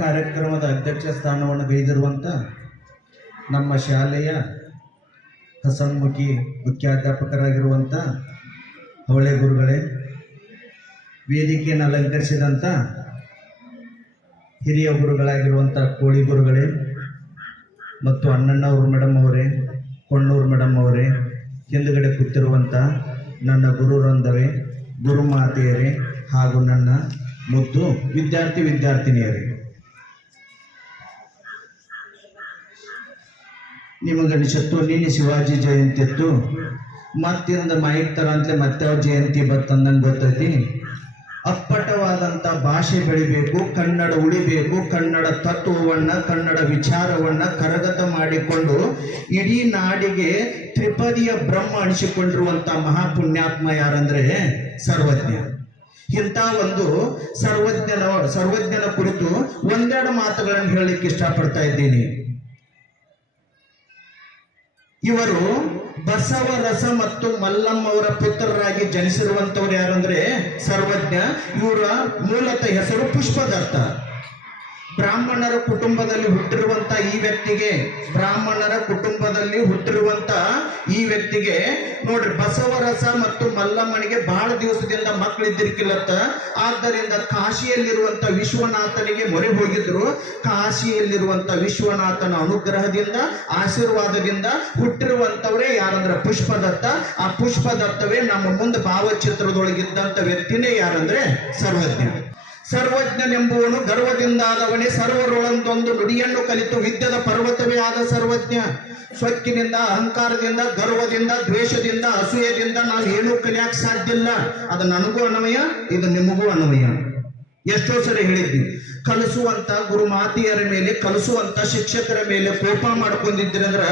ಕಾರ್ಯಕ್ರಮದ ಅಧ್ಯಕ್ಷ ಸ್ಥಾನವನ್ನು ಗೈದಿರುವಂಥ ನಮ್ಮ ಶಾಲೆಯ ಹಸನ್ಮುಖಿ ಮುಖ್ಯಾಧ್ಯಾಪಕರಾಗಿರುವಂಥ ಹೊಳೆ ಗುರುಗಳೇ, ವೇದಿಕೆಯನ್ನು ಅಲಂಕರಿಸಿದಂಥ ಹಿರಿಯ ಗುರುಗಳಾಗಿರುವಂಥ ಕೋಳಿ ಗುರುಗಳೇ ಮತ್ತು ಅಣ್ಣಣ್ಣವರು ಮೇಡಮ್ ಅವರೇ, ಕೊಂಡೂರು ಮೇಡಮ್ ಅವರೇ, ಹಿಂದುಗಡೆ ಕೂತಿರುವಂಥ ನನ್ನ ಗುರುವೃಂದವೇ, ಗುರುಮಾತೆಯರೇ ಹಾಗೂ ನನ್ನ ಮುದ್ದು ವಿದ್ಯಾರ್ಥಿನಿಯರೇ, ನಿಮಗನಿಸತ್ತು ನಿನ್ನೆ ಶಿವಾಜಿ ಜಯಂತಿ ಇತ್ತು, ಮತ್ತಿಂದ ಮೈಕ್ ತರ ಅಂತಲೇ ಮತ್ತೆ ಜಯಂತಿ ಬರ್ತಂದಂಗೆ ಗೊತ್ತೈತಿ. ಅಪ್ಪಟವಾದಂಥ ಭಾಷೆ ಬೆಳಿಬೇಕು, ಕನ್ನಡ ಉಳಿಬೇಕು, ಕನ್ನಡ ತತ್ವವನ್ನು ಕನ್ನಡ ವಿಚಾರವನ್ನು ಕರಗತ ಮಾಡಿಕೊಂಡು ಇಡೀ ನಾಡಿಗೆ ತ್ರಿಪದಿಯ ಬ್ರಹ್ಮ ಅನಿಸಿಕೊಂಡಿರುವಂಥ ಮಹಾಪುಣ್ಯಾತ್ಮ ಯಾರಂದ್ರೆ ಸರ್ವಜ್ಞ. ಇಂಥ ಒಂದು ಸರ್ವಜ್ಞನ ಕುರಿತು ಒಂದೆರಡು ಮಾತುಗಳನ್ನು ಹೇಳಲಿಕ್ಕೆ ಇಷ್ಟಪಡ್ತಾ ಇದ್ದೀನಿ. ಇವರು ಬಸವರಸ ಮತ್ತು ಮಲ್ಲಮ್ಮ ಅವರ ಪುತ್ರರಾಗಿ ಜನಿಸಿರುವಂತವ್ರು ಯಾರಂದ್ರೆ ಸರ್ವಜ್ಞ. ಇವರ ಮೂಲತಃ ಹೆಸರು ಪುಷ್ಪದತ್ತ. ಬ್ರಾಹ್ಮಣರ ಕುಟುಂಬದಲ್ಲಿ ಹುಟ್ಟಿರುವಂತ ಈ ವ್ಯಕ್ತಿಗೆ ನೋಡ್ರಿ, ಬಸವರಸ ಮತ್ತು ಮಲ್ಲಮ್ಮನಿಗೆ ಬಹಳ ದಿವಸದಿಂದ ಮಕ್ಕಳಿದ್ದಿರ್ಕಿಲ್ಲತ್ತ. ಆದ್ದರಿಂದ ಕಾಶಿಯಲ್ಲಿರುವಂತ ವಿಶ್ವನಾಥನಿಗೆ ಮೊರೆ ಹೋಗಿದ್ರು. ಕಾಶಿಯಲ್ಲಿರುವಂತ ವಿಶ್ವನಾಥನ ಅನುಗ್ರಹದಿಂದ ಆಶೀರ್ವಾದದಿಂದ ಹುಟ್ಟಿರುವಂತವರೇ ಯಾರಂದ್ರೆ ಪುಷ್ಪದತ್ತ. ಆ ಪುಷ್ಪದತ್ತವೇ ನಮ್ಮ ಮುಂದೆ ಭಾವಚಿತ್ರದೊಳಗಿದ್ದಂತ ವ್ಯಕ್ತಿನೇ ಯಾರಂದ್ರೆ ಸರ್ವಜ್ಞ. ಸರ್ವಜ್ಞನೆಂಬುವನು ಗರ್ವದಿಂದಾದವನೇ, ಸರ್ವರೊಳಂದೊಂದು ನುಡಿಯನ್ನು ಕಲಿತು ವಿದ್ಯದ ಪರ್ವತವೇ ಆದ ಸರ್ವಜ್ಞ. ಸೊಕ್ಕಿನಿಂದ, ಅಹಂಕಾರದಿಂದ, ಗರ್ವದಿಂದ, ದ್ವೇಷದಿಂದ, ಅಸೂಯದಿಂದ ನಾವು ಏನೂ ಕಲಿಯಕ್ಕೆ ಸಾಧ್ಯ ಇಲ್ಲ. ಅದು ನನಗೂ ಅನ್ವಯ, ಇದು ನಿಮಗೂ ಅನ್ವಯ. ಎಷ್ಟೋ ಸರಿ ಹೇಳಿದ್ವಿ, ಕಲಿಸುವಂತ ಗುರುಮಾತೆಯರ ಮೇಲೆ, ಕಲಿಸುವಂತ ಶಿಕ್ಷಕರ ಮೇಲೆ ಕೋಪ ಮಾಡ್ಕೊಂಡಿದ್ರಂದ್ರ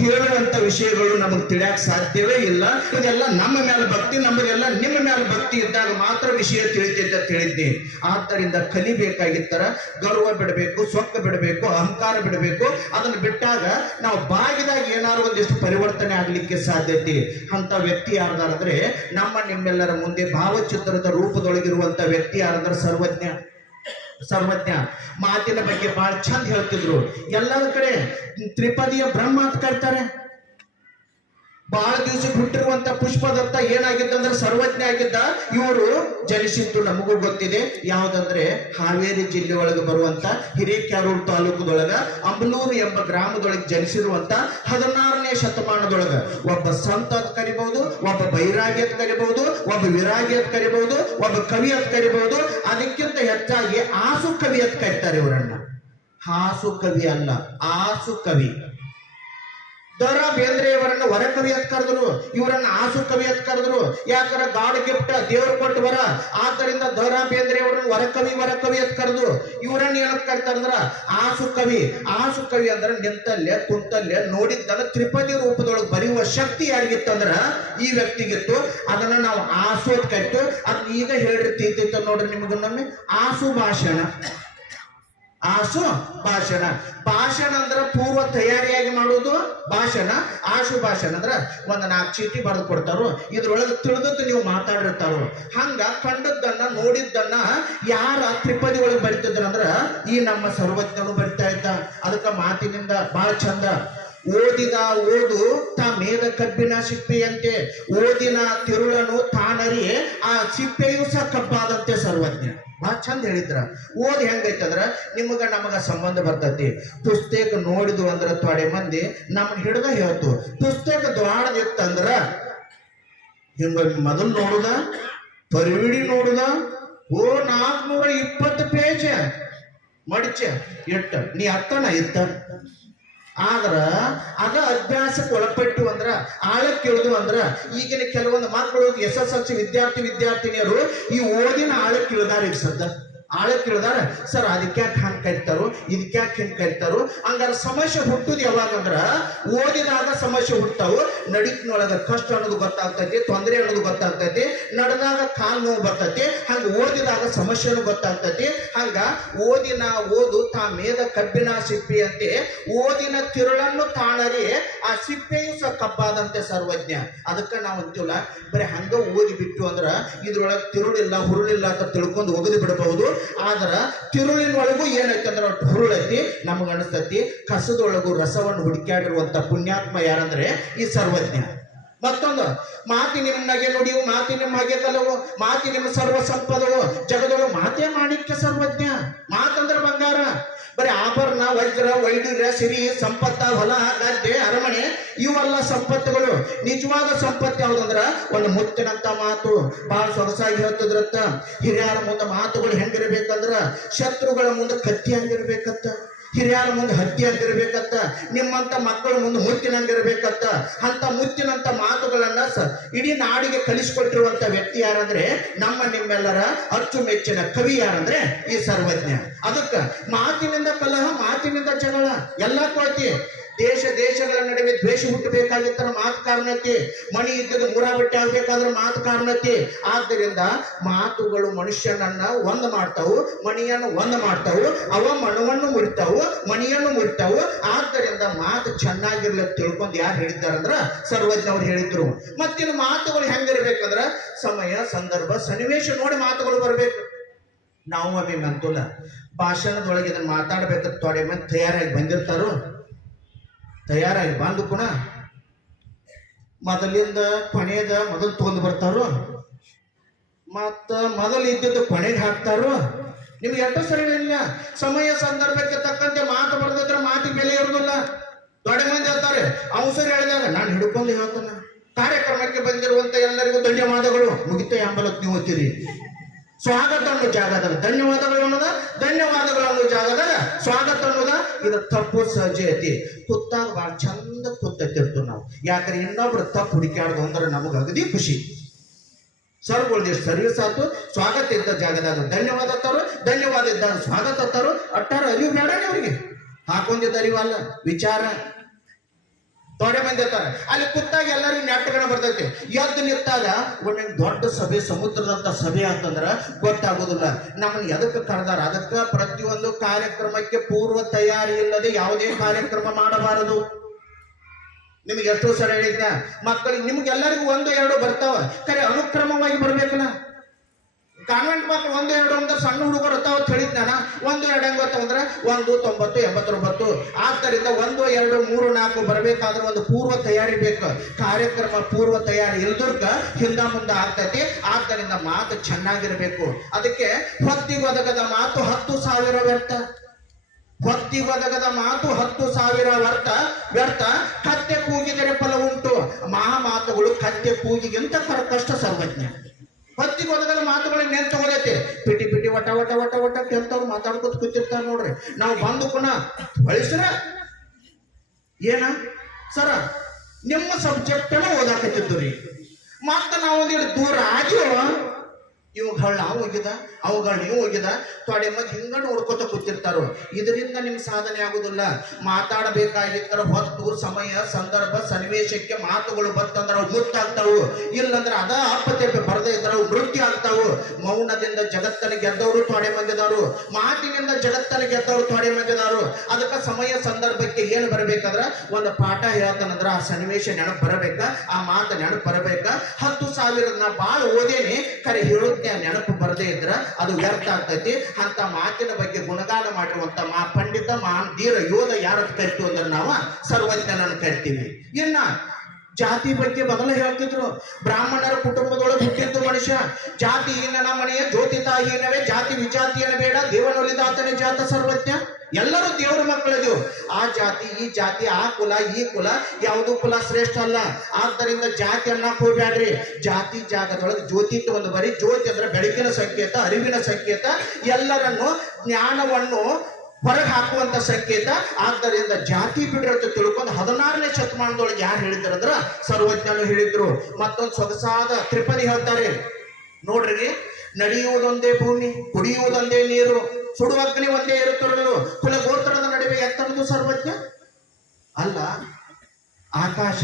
ಹೇಳುವಂತ ವಿಷಯಗಳು ನಮಗೆ ತಿಳಿಯಕ್ಕೆ ಸಾಧ್ಯವೇ ಇಲ್ಲ. ಇದೆಲ್ಲ ನಮ್ಮ ಮೇಲೆ ಭಕ್ತಿ, ನಮ್ಮದೆಲ್ಲ ನಿಮ್ಮ ಮೇಲೆ ಭಕ್ತಿ ಇದ್ದಾಗ ಮಾತ್ರ ವಿಷಯ ತಿಳಿತಿದ್ದ ತಿಳಿದ್ದೆ. ಆದ್ದರಿಂದ ಕಲಿಬೇಕಾಗಿತ್ತರ ಗರ್ವ ಬಿಡಬೇಕು, ಸೊಕ್ಕ ಬಿಡಬೇಕು, ಅಹಂಕಾರ ಬಿಡಬೇಕು. ಅದನ್ನು ಬಿಟ್ಟಾಗ ನಾವು ಬಾಗಿದಾಗ ಏನಾದ್ರು ಒಂದಿಷ್ಟು ಪರಿವರ್ತನೆ ಆಗ್ಲಿಕ್ಕೆ ಸಾಧ್ಯತೆ. ಅಂತ ವ್ಯಕ್ತಿ ಯಾರ್ದಾರಂದ್ರೆ ನಮ್ಮ ನಿಮ್ಮೆಲ್ಲರ ಮುಂದೆ ಭಾವಚಿತ್ರದ ರೂಪದೊಳಗಿರುವಂತ ವ್ಯಕ್ತಿ ಯಾರಂದ್ರೆ ಸರ್ವಜ್ಞ. ಮಾತಿನ ಬಗ್ಗೆ ಬಹಳ ಚಂದ ಹೇಳ್ತಿದ್ರು. ಎಲ್ಲರ ಕಡೆ ತ್ರಿಪದಿಯ ಬ್ರಹ್ಮ ಅಂತ ಕರೀತಾರೆ. ಬಹಳ ದಿವಸಕ್ಕೆ ಹುಟ್ಟಿರುವಂತ ಪುಷ್ಪದತ್ತ ಏನಾಗಿದ್ದಂದ್ರೆ ಸರ್ವಜ್ಞ ಆಗಿದ್ದ. ಇವರು ಜನಿಸಿದ್ದು ನಮಗೂ ಗೊತ್ತಿದೆ. ಯಾವ್ದಂದ್ರೆ ಹಾವೇರಿ ಜಿಲ್ಲೆ ಒಳಗೆ ಬರುವಂತ ಹಿರೇಕ್ಯಾರೂರು ತಾಲೂಕದೊಳಗ ಅಂಬಲೂರು ಎಂಬ ಗ್ರಾಮದೊಳಗೆ ಜನಿಸಿರುವಂತ 16ನೇ ಶತಮಾನದೊಳಗ ಒಬ್ಬ ಸಂತ ಅಂತ ಕರಿಬಹುದು, ಒಬ್ಬ ಬೈರಾಗಿ ಅಂತ ಕರಿಬಹುದು, ಒಬ್ಬ ವಿರಾಗಿ ಅಂತ ಕರಿಬಹುದು, ಒಬ್ಬ ಕವಿ ಅಂತ ಕರಿಬಹುದು. ಅದಕ್ಕಿಂತ ಹೆಚ್ಚಾಗಿ ಆಸು ಕವಿ ಅಂತ ಕರೀತಾರೆ ಇವರನ್ನ. ಹಾಸು ಕವಿ ಅಲ್ಲ, ಆಸು ಕವಿ. ದ.ರಾ. ಬೇಂದ್ರೆಯವರನ್ನ ವರಕವಿ ಅಂತ ಕರೆದ್ರು, ಇವರನ್ನ ಆಸು ಕವಿ ಅಂತ ಕರೆದ್ರು. ಯಾಕಂದ್ರೆ ಗಾಡ್ ಗಿಫ್ಟ್, ದೇವರು ಕೊಟ್ಟು ವರ. ಆದ್ದರಿಂದ ದ.ರಾ. ಬೇಂದ್ರೆಯವರನ್ನ ವರಕವಿ ಅಂತ ಕರೆದು ಇವರನ್ನ ಏನಂತ ಕರಿತಾರಂದ್ರ ಆಸು ಕವಿ. ಆಸು ಕವಿ ಅಂದ್ರೆ ನಿಂತಲ್ಲೇ ಕುಂತಲ್ಲೇ ನೋಡಿದ್ದನ್ನ ತ್ರಿಪದಿ ರೂಪದೊಳಗೆ ಬರೆಯುವ ಶಕ್ತಿ ಯಾರಿಗಿತ್ತಂದ್ರ ಈ ವ್ಯಕ್ತಿಗಿತ್ತು. ಅದನ್ನ ನಾವು ಆಸು ಅಂತ ಕರಿತು. ಅದ್ ಈಗ ಹೇಳಿರ್ತಿತ್ತು ನೋಡ್ರಿ ನಿಮಗ ನಮ್ಮೆ ಆಸು ಭಾಷಣ. ಭಾಷಣ ಅಂದ್ರೆ ಪೂರ್ವ ತಯಾರಿಯಾಗಿ ಮಾಡುವುದು ಭಾಷಣ. ಆಶು ಭಾಷಣ ಅಂದ್ರೆ ಒಂದು 4 ಚೀಟಿ ಬರೆದು ಕೊಡ್ತಾರೋ, ಇದ್ರೊಳಗೆ ತಿಳಿದದ್ದು ನೀವು ಮಾತಾಡಿರ್ತಾರೋ. ಹಂಗ ಕಂಡದ್ದನ್ನ ನೋಡಿದ್ದನ್ನ ಯಾರ ತ್ರಿಪದಿ ಒಳಗೆ ಬರಿತಿದ್ರಂದ್ರ ಈ ನಮ್ಮ ಸರ್ವಜ್ಞನು ಬರಿತಾ ಇದ್ದ. ಅದಕ್ಕೆ ಮಾತಿನಿಂದ ಬಹಳ ಚಂದ. ಓದಿದ ಓದು ತಾ ಮೇದ ಕಬ್ಬಿನ ಸಿಪ್ಪೆಯಂತೆ, ಓದಿನ ತಿರುಳನು ತಾನರಿ ಆ ಸಿಪ್ಪೆಯೂ ಸಹ ಕಬ್ಬಾದಂತೆ ಸರ್ವಜ್ಞ. ಬಹಳ ಚಂದ ಹೇಳಿದ್ರ. ಓದಿ ಹೆಂಗೈತಂದ್ರ ನಮಗ ಸಂಬಂಧ ಬರ್ತೈತಿ. ಪುಸ್ತಕ ನೋಡಿದ್ವು ಅಂದ್ರ ತೊಡೆ ಮಂದಿ ನಮ್ಮನ್ನ ಹಿಡ್ದ ಹೇಳ್ತು. ಪುಸ್ತಕ ದ್ವಾಡದಿತ್ತಂದ್ರ ಹಿಂಗ ಮೊದಲು ನೋಡುದ, ಪರಿವಿಡಿ ನೋಡುದ, 420 ಪೇಜ್ ಮಡಿಚ ಇಟ್ಟ ನೀ ಅತ್ತನ ಇತ್ತ. ಆದ್ರ ಅದ ಅಭ್ಯಾಸಕ್ಕೆ ಒಳಪಟ್ಟು ಅಂದ್ರ ಆಳಕ್ಕೆ ಇಳಿದು ಅಂದ್ರ ಈಗಿನ ಕೆಲವೊಂದು ಮಕ್ಕಳು SSLC ವಿದ್ಯಾರ್ಥಿನಿಯರು ಈ ಓದಿನ ಆಳಕ್ಕೆ ಇಳಿದಾರ. ಈಗ ಸದ್ದ ಆಳಕ್ಕೆ ಇಳಿದಾರ. ಸರ್ ಅದಕ್ಕೆ ಯಾಕೆ ಹಂಗೆ ಕರಿತಾರೋ, ಇದಕ್ಕೆ ಯಾಕೆ ಹಿಂಗೆ ಕರಿತಾರೋ. ಹಂಗಾರೆ ಸಮಸ್ಯೆ ಹುಟ್ಟುದು ಯಾವಾಗಂದ್ರ ಓದಿದಾಗ ಸಮಸ್ಯೆ ಹುಟ್ಟಾವು. ನಡಿಕಿನೊಳಗ ಕಷ್ಟ ಅನ್ನೋದು ಗೊತ್ತಾಗ್ತೈತಿ, ತೊಂದರೆ ಅನ್ನೋದು ಗೊತ್ತಾಗ್ತೈತಿ, ನಡೆದಾಗ ಕಾಲು ನೋವು ಬರ್ತೈತಿ. ಹಂಗ ಓದಿದಾಗ ಸಮಸ್ಯೆನೂ ಗೊತ್ತಾಗ್ತೈತಿ. ಹಂಗ ಓದು ತಾ ಮೇದ ಕಬ್ಬಿನ ಸಿಪ್ಪೆಯಂತೆ, ಓದಿನ ತಿರುಳನ್ನು ತಾಣರಿ ಆ ಸಿಪ್ಪೆಯೂ ಸಹ ಕಬ್ಬಾದಂತೆ ಸರ್ವಜ್ಞ. ಅದಕ್ಕೆ ನಾವು ಅಂತೀವಲ್ಲ, ಬರೀ ಹಂಗ ಓದಿ ಬಿಟ್ಟು ಅಂದ್ರ ಇದ್ರೊಳಗೆ ತಿರುಳಿಲ್ಲ ಹುರುಳಿಲ್ಲ ಅಂತ ತಿಳ್ಕೊಂಡು ಒಗದು ಬಿಡಬಹುದು. ಆದ್ರ ತಿರುಳಿನೊಳಗೂ ಏನೈತಿ ಅಂದ್ರೆ ಒಟ್ಟು ಹುರುಳೈತಿ. ನಮಗ ಅನಿಸ್ತೈತಿ ಕಸದೊಳಗೂ ರಸವನ್ನು ಹುಡುಕ್ಯಾಡಿರುವಂತ ಪುಣ್ಯಾತ್ಮ ಯಾರಂದ್ರೆ ಈ ಸರ್ವಜ್ಞ. ಮತ್ತೊಂದು ಮಾತಿ ನಿಮ್ಮ ನಗೆ ನುಡಿಯು, ಮಾತಿ ನಿಮ್ಮ ಹಾಗೆ ಕಲವು, ಮಾತಿ ನಿಮ್ಮ ಸರ್ವ ಸಂಪದವು, ಜಗದೊಳು ಮಾತೇ ಮಾಣಿಕ್ಯ ಸರ್ವಜ್ಞ. ಮಾತಂದ್ರೆ ಬಂಗಾರ. ಬರೀ ಆಭರಣ, ವಜ್ರ, ವೈಡೂರ್ಯ, ಸಿರಿ, ಸಂಪತ್ತ, ಹೊಲ, ಗದ್ದೆ, ಅರಮನೆ ಇವೆಲ್ಲ ಸಂಪತ್ತುಗಳು. ನಿಜವಾದ ಸಂಪತ್ತು ಯಾವ್ದಂದ್ರ ಒಂದು ಮುತ್ತಿನಂತ ಮಾತು. ಬಹಳ ಸೊಗಸಾಗಿ ಹೇಳ್ತಿದ್ರತ್ತ ಹಿರಿಯರ ಮುಂದೆ ಮಾತುಗಳು ಹೆಂಗಿರ್ಬೇಕಂದ್ರ ಶತ್ರುಗಳ ಮುಂದೆ ಕತ್ತಿ ಹಂಗಿರ್ಬೇಕತ್ತ, ಹಿರಿಯರ ಮುಂದೆ ಹತ್ತಿ ಹಂಗಿರ್ಬೇಕತ್ತ, ನಿಮ್ಮಂತ ಮಕ್ಕಳ ಮುಂದೆ ಮುತ್ತಿನಂಗಿರ್ಬೇಕತ್ತ. ಅಂತ ಮುತ್ತಿನಂತ ಮಾತುಗಳನ್ನ ಇಡೀ ನಾಡಿಗೆ ಕಲಿಸ್ಕೊಟ್ಟಿರುವಂತ ವ್ಯಕ್ತಿ ಯಾರಂದ್ರೆ ನಮ್ಮ ನಿಮ್ಮೆಲ್ಲರ ಅಚ್ಚುಮೆಚ್ಚಿನ ಕವಿ ಯಾರಂದ್ರೆ ಈ ಸರ್ವಜ್ಞ. ಅದಕ್ಕ ಮಾತಿನಿಂದ ಕಲಹ, ಮಾತಿನಿಂದ ಜಗಳ ಎಲ್ಲ ಕೊಳ್ತಿ. ದೇಶಗಳ ನಡುವೆ ದ್ವೇಷ ಹುಟ್ಟಬೇಕಾಗಿತ್ತರ ಮಾತು ಕಾರಣಕ್ಕೆ, ಮಣಿ ಇದ್ದದ್ದು ಮೂರಾ ಬಟ್ಟೆ ಆಗ್ಬೇಕಾದ್ರೆ ಮಾತು ಕಾರಣಕ್ಕೆ. ಆದ್ದರಿಂದ ಮಾತುಗಳು ಮನುಷ್ಯನನ್ನ ಒಂದು ಮಾಡ್ತಾವು, ಮಣಿಯನ್ನು ಒಂದು ಮಾಡ್ತಾವು. ಅವ ಮಣವನ್ನು ಮುರಿತಾವು, ಮಣಿಯನ್ನು ಮುರಿತಾವು. ಆದ್ದರಿಂದ ಮಾತು ಚೆನ್ನಾಗಿರ್ಲಿಕ್ಕೆ ತಿಳ್ಕೊಂಡು ಯಾರು ಹೇಳಿದ್ದಾರಂದ್ರ ಸರ್ವಜ್ಞ ಅವ್ರು ಹೇಳಿದ್ರು. ಮತ್ತಿನ್ನು ಮಾತುಗಳು ಹೆಂಗಿರ್ಬೇಕಂದ್ರ ಸಮಯ, ಸಂದರ್ಭ, ಸನ್ನಿವೇಶ ನೋಡಿ ಮಾತುಗಳು ಬರ್ಬೇಕು. ನಾವು ಒಮ್ಮೆ ಅಂತಲ್ಲ ಭಾಷಣದೊಳಗೆ ಇದನ್ನ ಮಾತಾಡ್ಬೇಕಂತ ತೊಡೆ ಮಂದಿ ತಯಾರಾಗಿ ಬಂದಿರ್ತಾರೋ, ತಯಾರಾಗಿ ಬಂದು ಕೂಡ ಮೊದಲಿಂದ ಕೊನೆಯದ ಮೊದಲು ತೊಂದು ಬರ್ತಾರೋ, ಮತ್ತ ಮೊದಲು ಇದ್ದಿದ್ದು ಕೊನೆಗೆ ಹಾಕ್ತಾರೋ. ನಿಮ್ಗೆ ಎಷ್ಟು ಸರಿ ಇಲ್ಲ. ಸಮಯ ಸಂದರ್ಭಕ್ಕೆ ತಕ್ಕಂತೆ ಮಾತು ಬರ್ದಿದ್ರೆ ಮಾತಿಗೆ ಬೆಲೆ ಇರೋದಿಲ್ಲ. ದೊಡ್ಡ ಮಂದಿ ಹೇಳ್ತಾರೆ ಅವಸರ ಹೇಳಿದಾಗ ನಾನು ಹಿಡ್ಕೊಂಡು ಹೇಳ್ತಾನ. ಕಾರ್ಯಕ್ರಮಕ್ಕೆ ಬಂದಿರುವಂತ ಎಲ್ಲರಿಗೂ ಧನ್ಯವಾದಗಳು. ಮುಗಿತ ಎಂಬಲಕ್ಕೆ ನೀವು ಓದ್ತೀರಿ. ಸ್ವಾಗತ ಅನ್ನೋ ಜಾಗದಾಗ ಧನ್ಯವಾದಗಳು ಅನ್ನೋದ, ಧನ್ಯವಾದಗಳು ಅನ್ನೋ ಜಾಗದಾಗ ಸ್ವಾಗತ ಅನ್ನೋದ. ಇದು ತಪ್ಪು ಸಹಜ ಐತಿ. ಕುತ್ತಾಗ ಭಾಳ ಚಂದ ಕೂತಿರ್ತೀವಿ ನಾವು. ಯಾಕಂದ್ರೆ ಇನ್ನೊಬ್ರು ತಪ್ಪು ಹುಡುಕ್ಯಾಡ್ದು ಅಂದ್ರೆ ನಮಗೆ ಅಗದಿ ಖುಷಿ. ಸರ್ಗಳು ಸರ್ವಿಸ್ ಆಯ್ತು, ಸ್ವಾಗತ ಇದ್ದ ಜಾಗದಾಗ ಧನ್ಯವಾದ ಅತ್ತಾರು, ಧನ್ಯವಾದ ಇದ್ದಾಗ ಸ್ವಾಗತ ಅತ್ತಾರು. ಅಟ್ಟಾರ ಅರಿವು ಬೇಡ ಅವರಿಗೆ, ಹಾಕೊಂಡಿದ್ದ ಅರಿವಲ್ಲ ವಿಚಾರ. ತೊಡೆ ಮಂದಿ ಇರ್ತಾರೆ ಅಲ್ಲಿ ಕುತ್ತಾಗ ಎಲ್ಲರಿಗೂ ನೆಟ್ಟಗಣ ಬರ್ತೈತಿ. ಎದ್ದು ನಿಂತಾಗ ಒಮ್ಮೆ ದೊಡ್ಡ ಸಭೆ, ಸಮುದ್ರದಂತ ಸಭೆ ಅಂತಂದ್ರ ಗೊತ್ತಾಗೋದಿಲ್ಲ ನಮ್ಮನ್ನ ಎದಕ್ಕೆ ಕರೆದಾರ. ಅದಕ್ಕೆ ಪ್ರತಿಯೊಂದು ಕಾರ್ಯಕ್ರಮಕ್ಕೆ ಪೂರ್ವ ತಯಾರಿ ಇಲ್ಲದೆ ಯಾವುದೇ ಕಾರ್ಯಕ್ರಮ ಮಾಡಬಾರದು. ನಿಮ್ಗೆ ಎಷ್ಟೋ ಸರಿ ಹೇಳಿದ್ನ ಮಕ್ಕಳಿಗೆ, ನಿಮ್ಗೆಲ್ಲರಿಗೂ 1, 2 ಬರ್ತಾವ, ಖರೆ ಅನುಕ್ರಮವಾಗಿ ಬರ್ಬೇಕಲ್ಲ. ಕಾನ್ವೆಂಟ್ ಮಕ್ಕಳು 1, 2 ಅಂದ್ರೆ ಸಣ್ಣ ಹುಡುಗರು ಅತ್ತಾವ ಹೇಳಿದ್ನಾನ. 1, 2 ಹೆಂಗ್ ಬರ್ತಾವಂದ್ರೆ 1, 90, 89. ಆದ್ದರಿಂದ 1, 2, 3, 4 ಬರ್ಬೇಕಾದ್ರೆ ಒಂದು ಪೂರ್ವ ತಯಾರಿ ಬೇಕು. ಕಾರ್ಯಕ್ರಮ ಪೂರ್ವ ತಯಾರಿ ಇಲ್ದರ್ಕ ಹಿಂದ ಮುಂದೆ ಆಗ್ತೈತಿ. ಆದ್ದರಿಂದ ಮಾತು ಚೆನ್ನಾಗಿರ್ಬೇಕು. ಅದಕ್ಕೆ ಹೊತ್ತಿಗೊದಗದ ಮಾತು 10,000 ವ್ಯರ್ಥ. ಹೊತ್ತಿಗೊದಗದ ಮಾತು 10,000 ವ್ಯರ್ಥ. ಕತ್ತೆ ಕೂಗಿದರೆ ಫಲ ಉಂಟು. ಮಹಾ ಮಾತುಗಳು ಕತ್ತೆ ಕೂಗಿಗಿಂತ ಕಷ್ಟ. ಸರ್ವಜ್ಞ ಹೊತ್ತಿಗೆ ಒದಗದ ಮಾತುಗಳನ್ನ ನೆನ್ ತಗೊಳೈತೆ. ಪಿಟಿ ಪಿಟಿ ವಟ ವಟ ವಟ ವಟ ಕೆಲ್ತವ್ರು ಮಾತಾಡ್ಕೊತ ಕೂತಿರ್ತಾರ ನೋಡ್ರಿ. ನಾವು ಬಂದು ಪುನಃ ಬಳಸ್ರ ಏನ ಸರ ನಿಮ್ಮ ಸಬ್ಜೆಕ್ಟ್ ಓದಾಕತ್ತಿದ್ದು ರೀ. ಮತ್ತೆ ನಾವು ಒಂದಿಟ್ಟು ದೂರ ಆಗಿವ ಇವುಗಳು ನಾವು ಹೋಗಿದ, ಅವುಗಳು ನೀವು ಹೋಗಿದ, ತೊಡೆ ಮಧ್ಯ ಹಿಂಗ ನೋಡ್ಕೊತ ಕೂತಿರ್ತಾರೋ. ಇದರಿಂದ ನಿಮ್ ಸಾಧನೆ ಆಗುದಿಲ್ಲ. ಮಾತಾಡಬೇಕಾಗಿತ್ತರ ಹೊತ್ತು, ಸಮಯ, ಸಂದರ್ಭ, ಸನ್ನಿವೇಶಕ್ಕೆ ಮಾತುಗಳು ಬರ್ತಂದ್ರ ಅವು ಮುತ್ತಾಗ್ತಾವು. ಇಲ್ಲಂದ್ರೆ ಅದ ಅಪ್ಪತೆ ಬರದೇ ಇದ್ರ ಅವು ಮೃತ್ಯು ಆಗ್ತಾವು. ಮೌನದಿಂದ ಜಗತ್ತನ್ನು ಗೆದ್ದವರು ತೊಡೆ ಮಂದಿದವರು, ಮಾತಿನಿಂದ ಜಗತ್ತನ್ನು ಗೆದ್ದವರು ತೊಡೆ ಮಂದಿದವರು. ಅದಕ್ಕೆ ಸಮಯ ಸಂದರ್ಭಕ್ಕೆ ಏನು ಬರಬೇಕಂದ್ರ ಒಂದು ಪಾಠ ಹೇಳ್ತಾನಂದ್ರ ಆ ಸನ್ನಿವೇಶ ನೆನಪು ಬರಬೇಕ, ಆ ಮಾತು ನೆನಪು ಬರಬೇಕ. 10,000 ನಾ ಭಾಳ ಓದೇನಿ, ಖರೆ ಹೇಳುತ್ತೆ ನೆನಪು ಬರದೇ ಇದ್ರ ಅದು ವ್ಯರ್ಥ ಆಗ್ತೈತಿ. ಅಂತ ಮಾತಿನ ಬಗ್ಗೆ ಗುಣಗಾನ ಮಾಡಿರುವಂತ ಪಂಡಿತ, ಮಹಾನ್ ಧೀರ ಯೋಧ ಯಾರು ಕರಿತೀವಿ ಅಂದ್ರೆ ನಾವು ಸರ್ವಜ್ಞನನ್ನು ಕರಿತೀವಿ. ಇನ್ನ ಜಾತಿ ಬಗ್ಗೆ ಮೊದಲು ಹೇಳ್ತಿದ್ರು. ಬ್ರಾಹ್ಮಣರ ಕುಟುಂಬದೊಳಗೆ ಹುಟ್ಟಿದ್ದು ಮನುಷ್ಯ. ಜಾತಿ ಹೀನನ ಮನೆಯ ಜ್ಯೋತಿತಾ ಹೀನವೇ, ಜಾತಿ ವಿಜಾತಿಯನ ಬೇಡ, ದೇವನೊಲಿದಾತನೇ ಜಾತ ಸರ್ವಜ್ಞ. ಎಲ್ಲರೂ ದೇವರ ಮಕ್ಕಳಿದೆವು. ಆ ಜಾತಿ, ಈ ಜಾತಿ, ಆ ಕುಲ, ಈ ಕುಲ, ಯಾವುದು ಕುಲ ಶ್ರೇಷ್ಠ ಅಲ್ಲ. ಆದ್ದರಿಂದ ಜಾತಿ ಅನ್ನಕ್ ಹೋಗ್ಬ್ಯಾಡ್ರಿ. ಜಾತಿ ಜಾಗದೊಳಗೆ ಜ್ಯೋತಿ ಇಟ್ಟು ಒಂದು ಬರೀ. ಜ್ಯೋತಿ ಅಂದ್ರೆ ಬೆಳಕಿನ ಸಂಕೇತ, ಅರಿವಿನ ಸಂಕೇತ, ಎಲ್ಲರನ್ನು ಜ್ಞಾನವನ್ನು ಹೊರಗೆ ಹಾಕುವಂತ ಸಂಕೇತ. ಆದ್ದರಿಂದ ಜಾತಿ ಬಿಡ್ರಂತ ತಿಳ್ಕೊಂಡು 16ನೇ ಶತಮಾನದೊಳಗೆ ಯಾರು ಹೇಳಿದ್ರಂದ್ರ ಸರ್ವಜ್ಞನು ಹೇಳಿದ್ರು. ಮತ್ತೊಂದು ಸೊಗಸಾದ ತ್ರಿಪದಿ ಹೇಳ್ತಾರೆ ನೋಡ್ರಿ. ನಡೆಯುವುದೊಂದೇ ಭೂಮಿ, ಕುಡಿಯುವುದೊಂದೇ ನೀರು, ಸುಡುವ ಅಗ್ನಿ ಒಂದೇ ಇರುತ್ತಿರಲು, ಕುಲ ಗೋತ್ರದ ನಡುವೆ ಎತ್ತರದು ಸರ್ವಜ್ಞ ಅಲ್ಲ. ಆಕಾಶ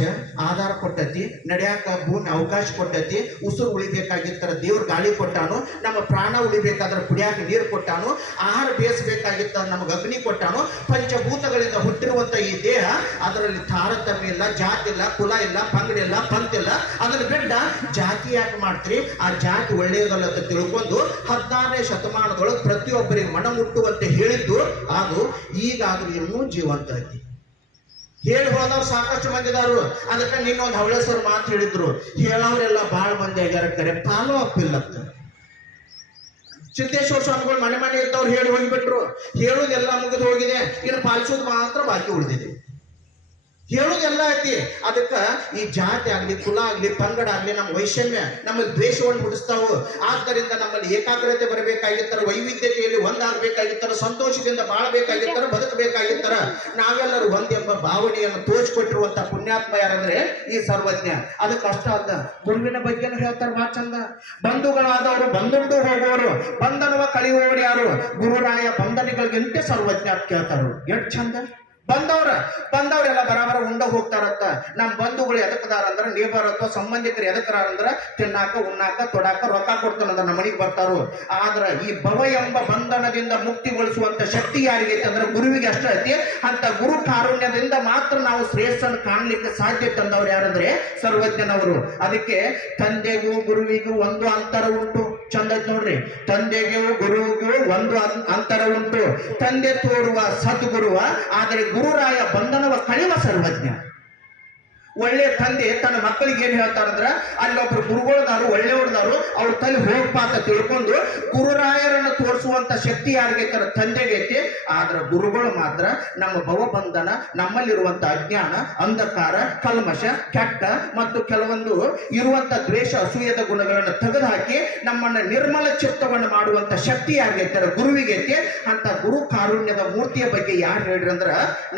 ಆಧಾರ ಕೊಟ್ಟತಿ, ನಡ್ಯಾಕ ಭೂಮಿ ಅವಕಾಶ ಕೊಟ್ಟತಿ, ಉಸಿರು ಉಳಿಬೇಕಾಗಿತ್ತರ ದೇವ್ರ ಗಾಳಿ ಕೊಟ್ಟಾನು, ನಮ್ಮ ಪ್ರಾಣ ಉಳಿಬೇಕಾದ್ರೆ ಕುಡಿಯಾಕ ನೀರು ಕೊಟ್ಟಾನು, ಆಹಾರ ಬೇಯಿಸಬೇಕಾಗಿತ್ತ ನಮಗೆ ಅಗ್ನಿ ಕೊಟ್ಟಾನು. ಪಂಚಭೂತಗಳಿಂದ ಹುಟ್ಟಿರುವಂತ ಈ ದೇಹ, ಅದರಲ್ಲಿ ತಾರತಮ್ಯ ಇಲ್ಲ, ಜಾತಿ ಇಲ್ಲ, ಕುಲ ಇಲ್ಲ, ಪಂಗಡಿಲ್ಲ, ಪಂತಿಲ್ಲ. ಅದನ್ನ ಬಿಟ್ಟ ಜಾತಿ ಯಾಕೆ ಮಾಡ್ತೀರಿ? ಆ ಜಾತಿ ಒಳ್ಳೆಯದಲ್ಲ ಅಂತ ತಿಳ್ಕೊಂಡು 16ನೇ ಶತಮಾನದೊಳಗೆ ಪ್ರತಿಯೊಬ್ಬರಿಗೆ ಮನ ಮುಟ್ಟುವಂತೆ ಹೇಳಿದ್ದು ಅದು ಈಗಾದ್ರೂ ಇನ್ನೂ ಜೀವಂತ ಐತಿ. ಹೇಳಿ ಹೋದವ್ರು ಸಾಕಷ್ಟು ಮಂದಿದಾರು. ಅದಕ್ಕೆ ನಿನ್ನೊಂದು ಹವಳೇಶ್ವರ ಮಾತು ಹೇಳಿದ್ರು, ಹೇಳೋರೆಲ್ಲ ಬಹಳ ಮಂದಿ ಆಗ್ಯಾರ, ಕರೆ ಫಾಲೋ ಅಪ್ ಇಲ್ಲತ್ತ. ಸಿದ್ದೇಶ್ವರ ಸ್ವಾಮಿಗಳು ಮನೆ ಇದ್ದವ್ರು ಹೇಳಿ ಹೋಗಿಬಿಟ್ರು, ಹೇಳುದೆಲ್ಲ ಮುಗಿದು ಹೋಗಿದೆ, ಇನ್ನು ಪಾಲಿಸೋದು ಮಾತ್ರ ಬಾಕಿ ಉಳಿದಿದೆ. ಹೇಳುದೆಲ್ಲ ಐತಿ. ಅದಕ್ಕ ಈ ಜಾತಿ ಆಗ್ಲಿ, ಕುಲ ಆಗ್ಲಿ, ಪಂಗಡ ಆಗ್ಲಿ, ನಮ್ಮ ವೈಷಮ್ಯ ನಮ್ಮಲ್ಲಿ ದ್ವೇಷವನ್ನು ಹುಟ್ಟಿಸ್ತಾವು. ಆದ್ದರಿಂದ ನಮ್ಮಲ್ಲಿ ಏಕಾಗ್ರತೆ ಬರಬೇಕಾಗಿತ್ತರ, ವೈವಿಧ್ಯತೆಯಲ್ಲಿ ಒಂದಾಗಬೇಕಾಗಿತ್ತರ, ಸಂತೋಷದಿಂದ ಬಾಳಬೇಕಾಗಿತ್ತರ, ಬದುಕಬೇಕಾಗಿತ್ತರ. ನಾವೆಲ್ಲರೂ ಒಂದೆಂಬ ಭಾವನೆಯನ್ನು ತೋರಿಸ್ಕೊಟ್ಟಿರುವಂತ ಪುಣ್ಯಾತ್ಮ ಯಾರಂದ್ರೆ ಈ ಸರ್ವಜ್ಞ. ಅದಕ್ಕೆ ಅಷ್ಟ ಅಲ್ಲ, ಗುರುವಿನ ಬಗ್ಗೆನೂ ಹೇಳ್ತಾರೆ ಬಹಳ ಚಂದ. ಬಂಧುಗಳಾದವರು ಬಂದುಂಡು ಹೋಗುವವರು, ಬಂಧನವ ಕಳೆಯುವವರು ಯಾರು? ಗುರುರಾಯ ಬಂಧನಿಗಳಿಗಿಂತ ಸರ್ವಜ್ಞ ಅಂತ ಕೇಳ್ತಾರು. ಎಷ್ಟು ಚಂದ. ಬಂದವರೆಲ್ಲ ಬರಾಬರ ಉಂಡ ಹೋಗ್ತಾರಂತ. ನಮ್ಮ ಬಂಧುಗಳು ಎದಕ್ಕದಾರ ಅಂದ್ರೆ, ನೇಬರ್ ಅಥವಾ ಸಂಬಂಧಿಕರು ಎದಕ್ಕದಾರ ಅಂದ್ರೆ ತಿನ್ನಾಕ, ಉಣ್ಣಾಕ, ತೊಡಾಕ ರೊಕ್ಕ ಕೊಡ್ತಾನಂದ್ರ ನಮ್ಮ ಮನೆಗೆ ಬರ್ತಾರು. ಆದ್ರ ಈ ಭವ ಎಂಬ ಬಂಧನದಿಂದ ಮುಕ್ತಿಗೊಳಿಸುವಂತ ಶಕ್ತಿ ಯಾರಿಗೈತೆ ಅಂದ್ರೆ ಗುರುವಿಗೆ ಅಷ್ಟೇ ಐತಿ. ಅಂತ ಗುರು ಕಾರುಣ್ಯದಿಂದ ಮಾತ್ರ ನಾವು ಶ್ರೇಷ್ಠನ ಕಾಣ್ಲಿಕ್ಕೆ ಸಾಧ್ಯ ತಂದವ್ರು ಯಾರಂದ್ರೆ ಸರ್ವಜ್ಞನವರು. ಅದಕ್ಕೆ ತಂದೆಗೂ ಗುರುವಿಗೂ ಒಂದು ಅಂತರ ಉಂಟು. ಚಂದ ನೋಡ್ರಿ, ತಂದೆಗೂ ಗುರುವಿಗೂ ಒಂದು ಅಂತರ ಉಂಟು. ತಂದೆ ತೋರುವ ಸದ್ಗುರುವ, ಆದರೆ ಗುರುರಾಯ ಬಂಧನವ ಕಳೆಯುವ ಸರ್ವಜ್ಞ. ಒಳ್ಳೆ ತಂದೆ ತನ್ನ ಮಕ್ಕಳಿಗೆ ಏನ್ ಹೇಳ್ತಾರಂದ್ರ, ಅಲ್ಲೊಬ್ರು ಗುರುಗಳದಾರು, ಒಳ್ಳೆಯವ್ರದಾರು, ಅವ್ರ ತಲೆ ಹೋಗ್ಪಾತ ತಿಳ್ಕೊಂಡು ಗುರುರಾಯರನ್ನು ತೋರಿಸುವಂತ ಶಕ್ತಿ ಯಾರಿಗೈತಾರ? ತಂದೆಗೈತಿ. ಆದ್ರ ಗುರುಗಳು ಮಾತ್ರ ನಮ್ಮ ಭವಬಂಧನ, ನಮ್ಮಲ್ಲಿರುವಂತ ಅಜ್ಞಾನ, ಅಂಧಕಾರ, ಕಲ್ಮಶ, ಕೆಟ್ಟ ಮತ್ತು ಕೆಲವೊಂದು ಇರುವಂತ ದ್ವೇಷ, ಅಸೂಯದ ಗುಣಗಳನ್ನು ತೆಗೆದುಹಾಕಿ ನಮ್ಮನ್ನ ನಿರ್ಮಲ ಚಿತ್ತವನ್ನು ಮಾಡುವಂತ ಶಕ್ತಿ ಯಾರಿಗೈತಾರ? ಗುರುವಿಗೈತಿ. ಅಂತ ಗುರು ಕಾರುಣ್ಯದ ಮೂರ್ತಿಯ ಬಗ್ಗೆ ಯಾರು ಹೇಳ್ರಿ ಅಂದ್ರ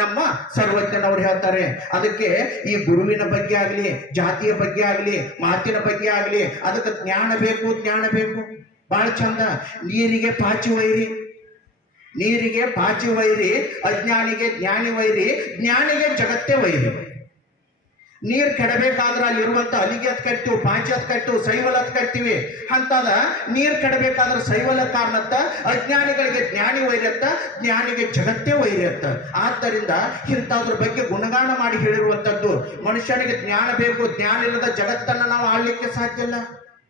ನಮ್ಮ ಸರ್ವಜ್ಞನವ್ರು ಹೇಳ್ತಾರೆ. ಅದಕ್ಕೆ ಈ ಗುರುವಿನ ಬಗ್ಗೆ ಆಗ್ಲಿ, ಜಾತಿಯ ಬಗ್ಗೆ ಆಗ್ಲಿ, ಮಾತಿನ ಬಗ್ಗೆ ಆಗ್ಲಿ, ಅದಕ್ಕೆ ಜ್ಞಾನ ಬೇಕು, ಜ್ಞಾನ ಬೇಕು. ಬಹಳ ಚಂದ. ನೀರಿಗೆ ಪಾಚಿ ವೈರಿ, ಅಜ್ಞಾನಿಗೆ ಜ್ಞಾನಿ ವೈರಿ, ಜ್ಞಾನಿಗೆ ಜಗತ್ತೇ ವೈರಿ. ನೀರು ಕೆಡಬೇಕಾದ್ರೆ ಅಲ್ಲಿರುವಂತ ಅಲಿಗೆ ಹತ್ ಕಟ್ತೀವಿ, ಪಾಚಿ ಹತ್ ಕಟ್ತೀವಿ, ಸೈವಲ್ ಹತ್ ಕಟ್ತೀವಿ. ಅಂತದ ನೀರು ಕೆಡಬೇಕಾದ್ರೆ ಸೈವಲ ಕಾರಣತ್ತ, ಅಜ್ಞಾನಿಗಳಿಗೆ ಜ್ಞಾನಿ ವೈರ್ಯತ್ತ, ಜ್ಞಾನಿಗೆ ಜಗತ್ತೇ ವೈರ್ಯತ್ತ. ಆದ್ದರಿಂದ ಇಂಥದ್ರ ಬಗ್ಗೆ ಗುಣಗಾನ ಮಾಡಿ ಹೇಳಿರುವಂತದ್ದು. ಮನುಷ್ಯನಿಗೆ ಜ್ಞಾನ ಬೇಕು, ಜ್ಞಾನ ಇಲ್ಲದ ಜಗತ್ತನ್ನ ನಾವು ಆಳ್ಲಿಕ್ಕೆ ಸಾಧ್ಯ ಇಲ್ಲ.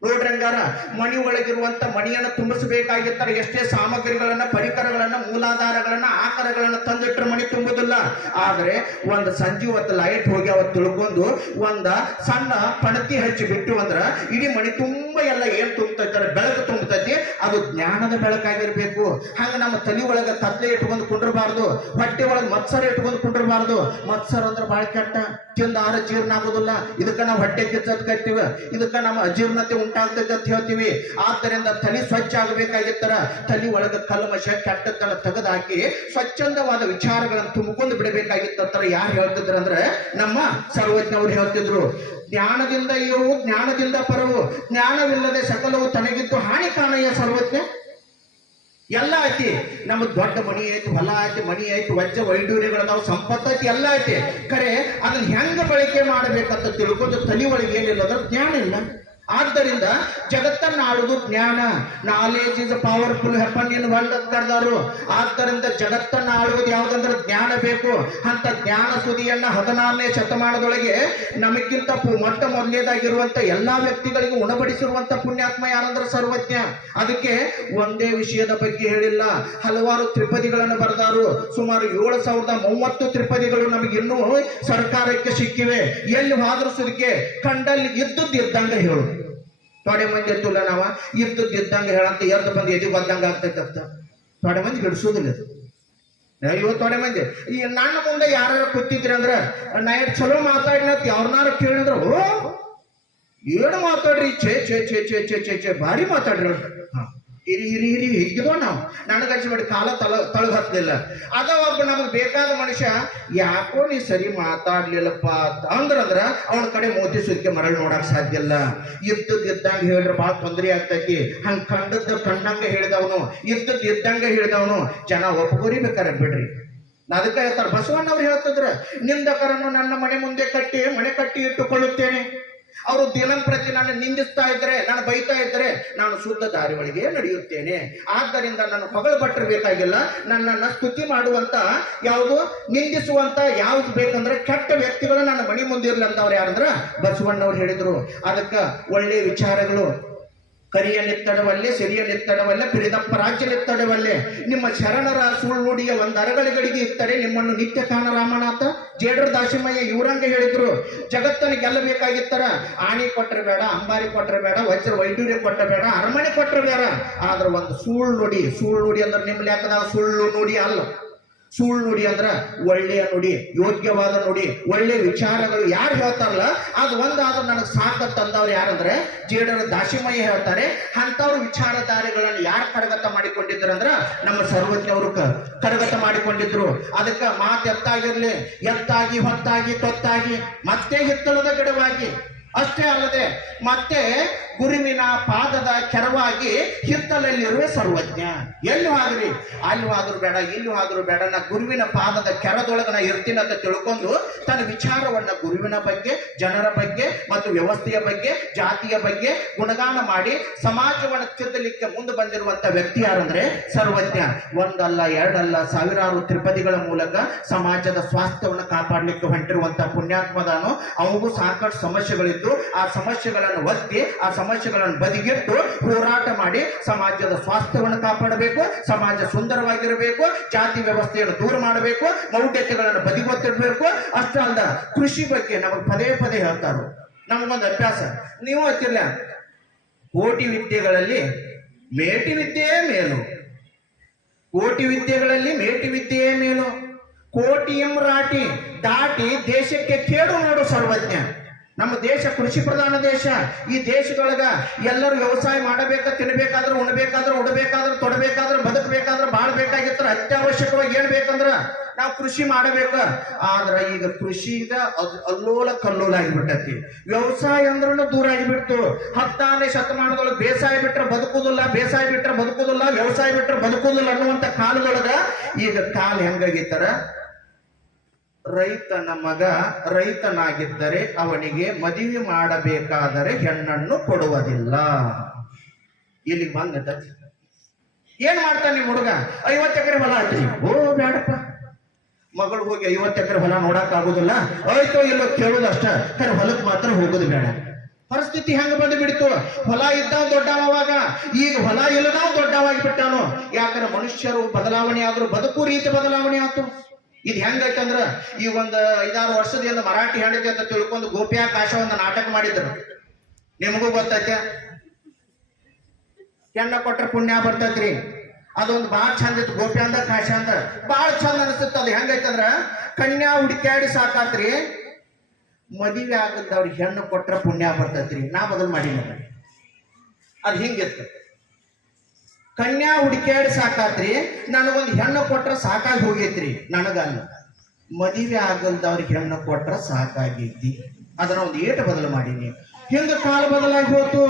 ನೋಡ್ರಿ ಹಂಗಾರ, ಮಣಿ ಒಳಗಿರುವಂತ ಮಣಿಯನ್ನು ತುಂಬಿಸಬೇಕಾಗಿರ್ತಾರೆ. ಎಷ್ಟೇ ಸಾಮಗ್ರಿಗಳನ್ನ, ಪರಿಕರಗಳನ್ನ, ಮೂಲಾಧಾರಗಳನ್ನ, ಆಕಾರಗಳನ್ನ ತಂದಿಟ್ರೆ ಮಣಿ ತುಂಬುದಿಲ್ಲ. ಆದ್ರೆ ಒಂದು ಸಂಜೆ ಹೊತ್ತು ಲೈಟ್ ಹೋಗಿ ಅವತ್ತು ತಿಳ್ಕೊಂಡು ಒಂದ ಸಣ್ಣ ಪಣತಿ ಹಚ್ಚಿ ಬಿಟ್ಟು ಅಂದ್ರ ಇಡೀ ಮಣಿ ತುಂಬಾ ಎಲ್ಲ ಏನ್ ತುಂಬತೈತಾರೆ? ಬೆಳಕು ತುಂಬತೈತಿ. ಅದು ಜ್ಞಾನದ ಬೆಳಕಾಗಿರ್ಬೇಕು. ಹಂಗ ನಮ್ಮ ತಲೆ ಒಳಗ ತತ್ಲೆ ಇಟ್ಕೊಂಡು ಕುಂಡ್ರಬಾರ್ದು, ಹೊಟ್ಟೆ ಒಳಗೆ ಮತ್ಸರ ಇಟ್ಕೊಂಡು ಕುಂಡ್ರಬಾರ್ದು. ಮತ್ಸರ ಅಂದ್ರೆ ಬಹಳ ಕೆಟ್ಟ, ತಿಂದ ಆಹಾರ ಜೀರ್ಣ ಆಗೋದಿಲ್ಲ. ಇದಕ್ಕ ನಾವು ಹೊಟ್ಟೆ ಕಿಚ್ಚತ್ ಕಟ್ತೀವಿ, ಇದಕ್ಕ ನಮ್ಮ ಅಜೀರ್ಣತೆ ಉಂಟಾಗ್ತೈತೆ ಅಂತ ಹೇಳ್ತೀವಿ. ಆದ್ದರಿಂದ ತಲೆ ಸ್ವಚ್ಛ ಆಗಬೇಕಾಗಿತ್ತರ, ತಲೆ ಒಳಗ ಕಲ್ಮಶ, ಕೆಟ್ಟದ್ದನ್ನ ತೆಗೆದುಹಾಕಿ ಸ್ವಚ್ಛಂದವಾದ ವಿಚಾರಗಳನ್ನು ತುಂಬಿಕೊಂಡು ಬಿಡಬೇಕಾಗಿತ್ತರ. ಯಾರು ಹೇಳ್ತಿದ್ರು ಅಂದ್ರೆ ನಮ್ಮ ಸರ್ವಜ್ಞವ್ರು ಹೇಳ್ತಿದ್ರು. ಜ್ಞಾನದಿಂದ ಇವು, ಜ್ಞಾನದಿಂದ ಪರವು, ಜ್ಞಾನವಿಲ್ಲದೆ ಸಕಲವು ತನಗಿದ್ದು ಹಾನಿ ಕಾಣಯ್ಯ ಸರ್ವಜ್ಞ. ಎಲ್ಲ ಐತಿ. ನಮ್ದು ದೊಡ್ಡ ಮಣಿ ಐತಿ, ಹೊಲ ಐತಿ, ಮಣಿ ಐತಿ, ವಜ್ರ ವೈಡೂರ್ಯಗಳದಾವ್, ಸಂಪತ್ತು ಐತಿ, ಎಲ್ಲ ಐತಿ. ಖರೆ ಅದನ್ನ ಹೆಂಗ ಬಳಕೆ ಮಾಡಬೇಕಂತ ತಿಳ್ಕೊಂಡು ತಲೆ ಒಳಗೆ ಏನಿಲ್ಲ ಅಂದ್ರೆ ಜ್ಞಾನ ಇಲ್ಲ. ಆದ್ದರಿಂದ ಜಗತ್ತನ್ನ ಆಳುವುದು ಜ್ಞಾನ. Knowledge is powerful weapon in world ಅಂತ ಕರೆದಾರು. ಆದ್ದರಿಂದ ಜಗತ್ತನ್ನ ಆಳುವುದು ಯಾವ್ದಂದ್ರೆ ಜ್ಞಾನ ಬೇಕು. ಅಂತ ಜ್ಞಾನ ಸುದಿಯನ್ನ 16ನೇ ಶತಮಾನದೊಳಗೆ ನಮಗಿಂತ ಮೊಟ್ಟ ಮೊದಲನೇದಾಗಿರುವಂತ ಎಲ್ಲಾ ವ್ಯಕ್ತಿಗಳಿಗೂ ಉಣಬಡಿಸಿರುವಂತ ಪುಣ್ಯಾತ್ಮ ಯಾರಂದ್ರೆ ಸರ್ವಜ್ಞ. ಅದಕ್ಕೆ ಒಂದೇ ವಿಷಯದ ಬಗ್ಗೆ ಹೇಳಿಲ್ಲ, ಹಲವಾರು ತ್ರಿಪದಿಗಳನ್ನು ಬರೆದಾರು. ಸುಮಾರು 7030 ತ್ರಿಪದಿಗಳು ನಮಗೆ ಇನ್ನೂ ಸರ್ಕಾರಕ್ಕೆ ಸಿಕ್ಕಿವೆ. ಎಲ್ಲಿ ವಾದರಿಸೋದಕ್ಕೆ ಕಂಡಲ್ಲಿ ಇದ್ದದ್ದು ಇದ್ದಂಗ ಹೇಳು. ತೊಡೆ ಮಂದಿ ಎತ್ತಲ್ಲ, ನಾವ ಇದ್ದದ್ದು ಇದ್ದಂಗ ಹೇಳಂತ ಎದ್ದು ಬಂದು ಎದಿ ಬಂದಂಗ ಆಗ್ತೈತಂತ. ತೊಡೆ ಮಂದಿ ಬಿಡಿಸೋದಿಲ್ಲ. ಇವತ್ತು ತೊಡೆ ಮಂದಿ ಈ ನನ್ನ ಮುಂದೆ ಯಾರು ಕೂತಿದ್ರಿ ಅಂದ್ರ ನಾ ಚಲೋ ಮಾತಾಡಿನತ್ ಅವ್ರನ್ನಾರು ಕೇಳಿದ್ರು, ಏನು ಮಾತಾಡ್ರಿ, ಛೇ ಛೇ ಛೇ ಛೇ ಛೇ ಛೇ ಛೇ ಭಾರಿ ಮಾತಾಡ್ರಿ. ಹಿರಿ ಹಿಗಿದೋ ನಾವು ನನಗನ್ಸಿಬಿಟ್ಟು ಕಾಲ ತಳಗ್ ಹತ್ತಲಿಲ್ಲ. ಅದ ಒಬ್ಬ ನಮಗೆ ಬೇಕಾದ ಮನುಷ್ಯ ಯಾಕೋ ನೀ ಸರಿ ಮಾತಾಡ್ಲಿಲ್ಲಪ್ಪ ಅಂದ್ರ ಅವನ ಕಡೆ ಮೋತಿ ಸುದ್ಕೆ ಮರಳಿ ನೋಡಕ್ ಸಾಧ್ಯ ಇಲ್ಲ. ಇದ್ದಂಗ ಹೇಳ್ರೆ ಭಾಳ ತೊಂದರೆ ಆಗ್ತೈತಿ. ಹಂಗ ಕಂಡಂಗ ಹೇಳಿದವನು, ಇದ್ದಂಗ ಹೇಳಿದವನು ಜನ ಒಪ್ಪಗೋರಿ ಬೇಕಾರೆ ಬಿಡ್ರಿ. ಅದಕ್ಕೆ ಹೇಳ್ತಾರೆ ಬಸವಣ್ಣವ್ರು ಹೇಳ್ತಿದ್ರ, ನಿಂದಕರನ್ನು ನನ್ನ ಮನೆ ಮುಂದೆ ಮನೆ ಕಟ್ಟಿ ಇಟ್ಟುಕೊಳ್ಳುತ್ತೇನೆ. ಅವರು ದಿನಂಪ್ರತಿ ನಾನು ನಿಂದಿಸ್ತಾ ಇದ್ರೆ, ನಾನು ಬೈತಾ ಇದ್ರೆ ನಾನು ಶುದ್ಧ ದಾರಿ ಒಳಗೆ ನಡೆಯುತ್ತೇನೆ. ಆದ್ದರಿಂದ ನಾನು ಹೊಗಳು ಬಟ್ಟರು ಬೇಕಾಗಿಲ್ಲ, ನನ್ನನ್ನು ಸ್ತುತಿ ಮಾಡುವಂತ ಯಾವುದು ನಿಂದಿಸುವಂತ ಯಾವ್ದು ಬೇಕಂದ್ರೆ ಕೆಟ್ಟ ವ್ಯಕ್ತಿಗಳು ನನ್ನ ಮನೆ ಮುಂದಿರ್ಲಿ ಅಂತವ್ರು ಯಾರಂದ್ರ ಬಸವಣ್ಣವ್ರು ಹೇಳಿದ್ರು. ಅದಕ್ಕೆ ಒಳ್ಳೆ ವಿಚಾರಗಳು ಕರಿಯ ನಿತ್ತಡವಲ್ಲೇ ಸಿರಿಯ ನಿತ್ತಡವಲ್ಲೇ ಪಿರಿದಪ್ಪ ರಾಜ್ಯ ನಿತ್ತಡವಲ್ಲೇ ನಿಮ್ಮ ಶರಣರ ಸುಳ್ಳುಡಿಯ ಒಂದು ಅರಗಳಿಗಳಿಗೆ ಇತ್ತರೆ ನಿಮ್ಮನ್ನು ನಿತ್ಯ ಕಾಣ ರಾಮನಾಥ ಜೇಡರ ದಾಸಿಮಯ್ಯ ಇವರಂಗೆ ಹೇಳಿದ್ರು. ಜಗತ್ತನ್ನು ಗೆಲ್ಲಬೇಕಾಗಿತ್ತರ ಆಣಿ ಕೊಟ್ಟರೆ ಬೇಡ, ಅಂಬಾರಿ ಕೊಟ್ಟರೆ ಬೇಡ, ವಜ್ರ ವೈಡೂರ್ಯ ಕೊಟ್ಟರೆ ಬೇಡ, ಅರಮನೆ ಕೊಟ್ಟರೆ ಬೇಡ, ಆದ್ರೆ ಒಂದು ಸುಳ್ಳು ನುಡಿ ಅಂದ್ರೆ ನಿಮ್ಮ ಲೆಕ್ಕದಾಗ ಸುಳ್ಳು ನುಡಿ ಅಲ್ಲ. ಸುಳ್ಳು ನುಡಿ ಅಂದ್ರ ಒಳ್ಳೆಯ ನುಡಿ, ಯೋಗ್ಯವಾದ ನುಡಿ, ಒಳ್ಳೆ ವಿಚಾರಗಳು ಯಾರು ಹೇಳ್ತಾರಲ್ಲ ಅದು ಒಂದಾದ್ರೂ ನನಗೆ ಸಾಕಂತಂದವ್ರು ಯಾರಂದ್ರೆ ಜೇಡರ ದಾಸಿಮಯ್ಯ ಹೇಳ್ತಾರೆ. ಅಂತವ್ರ ವಿಚಾರಧಾರೆಗಳನ್ನು ಯಾರು ಕರಗತ ಮಾಡಿಕೊಂಡಿದ್ರು ನಮ್ಮ ಸರ್ವಜ್ಞವರು ಕರಗತ ಮಾಡಿಕೊಂಡಿದ್ರು. ಅದಕ್ಕೆ ಮಾತು ಎತ್ತಾಗಿರ್ಲಿ, ಎತ್ತಾಗಿ ಹೊತ್ತಾಗಿ ತೊತ್ತಾಗಿ ಮತ್ತೆ ಹಿತ್ತಲದ ಗಿಡವಾಗಿ, ಅಷ್ಟೇ ಅಲ್ಲದೆ ಮತ್ತೆ ಗುರುವಿನ ಪಾದದ ಕೆರವಾಗಿ ಹಿತ್ತಲಲ್ಲಿರುವೆ ಸರ್ವಜ್ಞ. ಎಲ್ಲಿ ಹೋದ್ರಿ ಅಲ್ಲಿ ಹೋದ್ರು ಬೇಡ, ಇಲ್ಲಿ ಹೋದ್ರು ಬೇಡ, ನಾ ಗುರುವಿನ ಪಾದದ ಕೆರದೊಳಗೆ ನಾ ಇರ್ತೀನಿ ಅಂತ ತಿಳ್ಕೊಂಡು ತನ್ನ ವಿಚಾರವನ್ನ ಗುರುವಿನ ಬಗ್ಗೆ, ಜನರ ಬಗ್ಗೆ ಮತ್ತು ವ್ಯವಸ್ಥೆಯ ಬಗ್ಗೆ, ಜಾತಿಯ ಬಗ್ಗೆ ಗುಣಗಾನ ಮಾಡಿ ಸಮಾಜವನ್ನು ತಿದ್ದಲಿಕ್ಕೆ ಮುಂದೆ ಬಂದಿರುವಂತ ವ್ಯಕ್ತಿ ಯಾರಂದ್ರೆ ಸರ್ವಜ್ಞ. ಒಂದಲ್ಲ ಎರಡಲ್ಲ ಸಾವಿರಾರು ತ್ರಿಪದಿಗಳ ಮೂಲಕ ಸಮಾಜದ ಸ್ವಾಸ್ಥ್ಯವನ್ನು ಕಾಪಾಡಲಿಕ್ಕೆ ಹೊಂಟಿರುವಂತ ಪುಣ್ಯಾತ್ಮದಾನು. ಅವಗೂ ಸಾಕಷ್ಟು ಸಮಸ್ಯೆಗಳಿದ್ದು ಆ ಸಮಸ್ಯೆಗಳನ್ನು ಒತ್ತಿ ಆ ಸಮಸ್ಯೆಗಳನ್ನು ಬದಿಗಿಟ್ಟು ಹೋರಾಟ ಮಾಡಿ ಸಮಾಜದ ಸ್ವಾಸ್ಥ್ಯವನ್ನು ಕಾಪಾಡಬೇಕು, ಸಮಾಜ ಸುಂದರವಾಗಿರಬೇಕು, ಜಾತಿ ವ್ಯವಸ್ಥೆಯನ್ನು ದೂರ ಮಾಡಬೇಕು, ಮೌಢ್ಯತೆಗಳನ್ನು ಬದಿಗೊತ್ತಿಡಬೇಕು. ಅಷ್ಟೇ ಅಲ್ಲ, ಕೃಷಿ ಬಗ್ಗೆ ನಮಗೆ ಪದೇ ಪದೇ ಹೇಳ್ತಾರೋ, ನಮಗೊಂದು ಅಭ್ಯಾಸ ನೀವು ಗೊತ್ತಿಲ್ಲ, ಕೋಟಿ ವಿದ್ಯೆಗಳಲ್ಲಿ ಮೇಟಿ ವಿದ್ಯೆಯೇ ಮೇಲು, ಕೋಟಿ ವಿದ್ಯೆಗಳಲ್ಲಿ ಮೇಟಿ ವಿದ್ಯೆಯೇ ಮೇಲು, ಕೋಟಿ ರಾಟಿ ದಾಟಿ ದೇಶಕ್ಕೆ ಕೇಡು ನೋಡು ಸರ್ವಜ್ಞ. ನಮ್ಮ ದೇಶ ಕೃಷಿ ಪ್ರಧಾನ ದೇಶ. ಈ ದೇಶದೊಳಗ ಎಲ್ಲರೂ ವ್ಯವಸಾಯ ಮಾಡಬೇಕ, ತಿನ್ಬೇಕಾದ್ರೆ ಉಣ್ಬೇಕಾದ್ರೆ ಉಡಬೇಕಾದ್ರೆ ತೊಡಬೇಕಾದ್ರೆ ಬದುಕಬೇಕಾದ್ರೆ ಬಾಳ್ಬೇಕಾಗಿತ್ತು. ಅತ್ಯವಶ್ಯಕವಾಗಿ ಏನ್ ಬೇಕಂದ್ರ ನಾವು ಕೃಷಿ ಮಾಡಬೇಕ. ಆದ್ರ ಈಗ ಕೃಷಿಗ ಅಲ್ಲೋಲ ಕಲ್ಲೋಲ ಆಗಿಬಿಟ್ಟತಿ. ವ್ಯವಸಾಯ ಅಂದ್ರೂ ದೂರ ಆಗಿಬಿಡ್ತು. 16ನೇ ಶತಮಾನದೊಳಗೆ ಬೇಸಾಯ ಬಿಟ್ರೆ ಬದುಕುದಿಲ್ಲ, ಬೇಸಾಯ ಬಿಟ್ರೆ ಬದುಕುದಿಲ್ಲ, ವ್ಯವಸಾಯ ಬಿಟ್ರೆ ಬದುಕುದಿಲ್ಲ ಅನ್ನುವಂತ ಕಾಲದೊಳಗ ಈಗ ಕಾಲ ಹೆಂಗಾಗಿತ್ತಾರ, ರೈತನ ಮಗ ರೈತನಾಗಿದ್ದರೆ ಅವನಿಗೆ ಮದುವೆ ಮಾಡಬೇಕಾದರೆ ಹೆಣ್ಣನ್ನು ಕೊಡುವುದಿಲ್ಲ. ಇಲ್ಲಿಗೆ ಬಂದ ಏನ್ ಮಾಡ್ತಾನೆ ನಿಮ್ಮ ಹುಡುಗ? 50 ಎಕರೆ ಹೊಲ ಐತ್ರಿ, ಓ ಬೇಡಪ್ಪ, ಮಗಳು ಹೋಗಿ 50 ಎಕರೆ ಹೊಲ ನೋಡಕ್ ಆಗುದಿಲ್ಲ, ಆಯ್ತೋ ಇಲ್ಲೋ ಕೇಳುದಷ್ಟ, ಕರೆ ಹೊಲಕ್ ಮಾತ್ರ ಹೋಗೋದು ಬೇಡ. ಪರಿಸ್ಥಿತಿ ಹೆಂಗ ಬಂದು ಬಿಡ್ತು. ಹೊಲ ಇದ್ದಾವ ದೊಡ್ಡವಾಗ, ಈಗ ಹೊಲ ಇಲ್ಲದಾವ್ ದೊಡ್ಡವಾಗಿ ಬಿಟ್ಟಾನು. ಯಾಕಂದ್ರೆ ಮನುಷ್ಯರು ಬದಲಾವಣೆ ಆದ್ರು, ಬದುಕು ರೀತಿ ಬದಲಾವಣೆ ಆಯ್ತು. ಇದು ಹೆಂಗೈತಂದ್ರ ಈ ಒಂದು 5-6 ವರ್ಷದಿಂದ ಮರಾಠಿ ಹೆಂಡತಿ ಅಂತ ತಿಳ್ಕೊಂಡು ಗೋಪ್ಯಾಕಾಶ ಒಂದು ನಾಟಕ ಮಾಡಿದ್ರು. ನಿಮಗೂ ಗೊತ್ತೈತೆ, ಹೆಣ್ಣ ಕೊಟ್ರ ಪುಣ್ಯ ಬರ್ತೈತ್ರಿ. ಅದೊಂದು ಬಾಳ ಚಂದ ಇತ್ತು, ಗೋಪ್ಯ ಅಂದ ಕಾಶ ಅಂತ ಬಾಳ ಚಂದ ಅನಿಸುತ್ತ. ಅದು ಹೆಂಗೈತಂದ್ರ ಕನ್ಯಾ ಹುಡುಕ್ಯಾಡಿ ಸಾಕಾತ್ರಿ, ಮದುವೆ ಆಗದವ್ರಿಗೆ ಹೆಣ್ಣು ಕೊಟ್ರ ಪುಣ್ಯ ಬರ್ತೈತ್ರಿ. ನಾ ಬದಲು ಮಾಡಿಲ್ಲ, ಅದು ಹಿಂಗಿತ್ತು. ಕನ್ಯಾ ಹುಡುಕ್ಯಾಡಿ ಸಾಕಾತ್ರಿ, ನನಗೊಂದು ಹೆಣ್ಣು ಕೊಟ್ರ ಸಾಕಾಗಿ ಹೋಗೈತ್ರಿ. ನನಗಲ್ಲ, ಮದುವೆ ಆಗಲ್ದವ್ರಿಗೆ ಹೆಣ್ಣು ಕೊಟ್ರ ಸಾಕಾಗೈತಿ. ಅದನ್ನ ಒಂದು ಏಟು ಬದಲು ಮಾಡೀನಿ. ಹಿಂಗ ಕಾಲ ಬದಲಾಗಿ ಹೋತು.